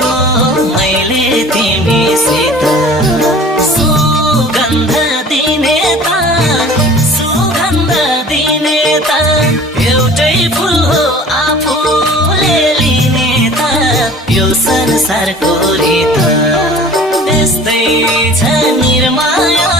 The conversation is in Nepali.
हो मैले तिमीसित सुगन्ध दिने त सुगन्ध दिने त एउटै फुल हो आफूले लिने त यो संसारको रीत यस्तै छ निर्माया